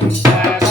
Yeah.